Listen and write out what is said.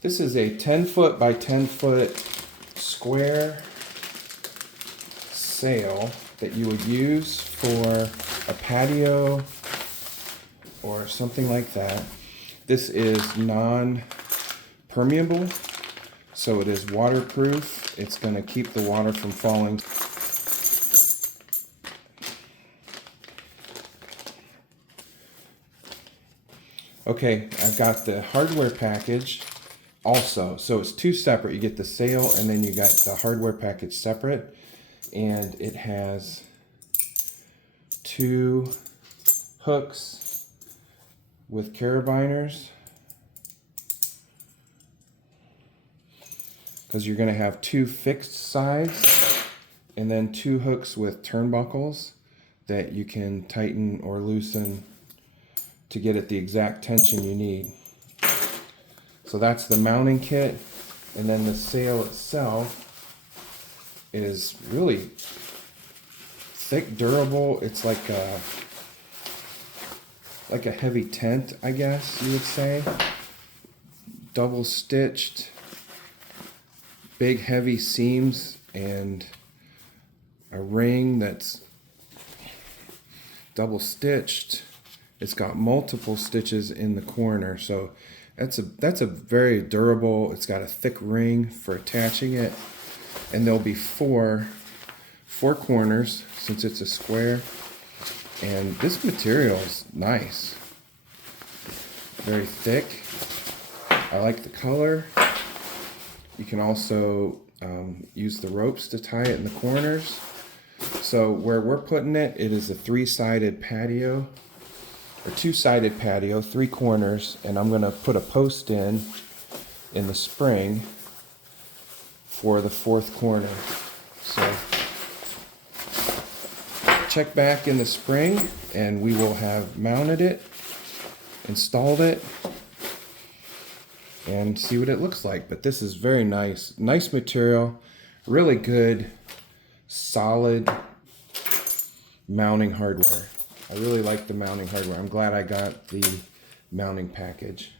This is a 10-foot by 10-foot square sail that you would use for a patio or something like that. This is non-permeable, so it is waterproof. It's going to keep the water from falling. Okay, I've got the hardware package also. So it's two separate. You get the sail and then you got the hardware package separate. And it has two hooks with carabiners, because you're going to have two fixed sides and then two hooks with turnbuckles that you can tighten or loosen to get at the exact tension you need. So that's the mounting kit, and then the sail itself is really thick, durable. It's like a heavy tent, I guess you would say. Double stitched, big heavy seams, and a ring that's double stitched. It's got multiple stitches in the corner, so that's a very durable. It's got a thick ring for attaching it, and there'll be four corners since it's a square. And this material is nice, very thick. I like the color. You can also use the ropes to tie it in the corners. So where we're putting it, it is a three-sided patio, or two-sided patio, three corners, and I'm going to put a post in the spring for the fourth corner. So check back in the spring and we will have mounted it, installed it, and see what it looks like. But this is very nice material, really good solid mounting hardware. I really like the mounting hardware. I'm glad I got the mounting package.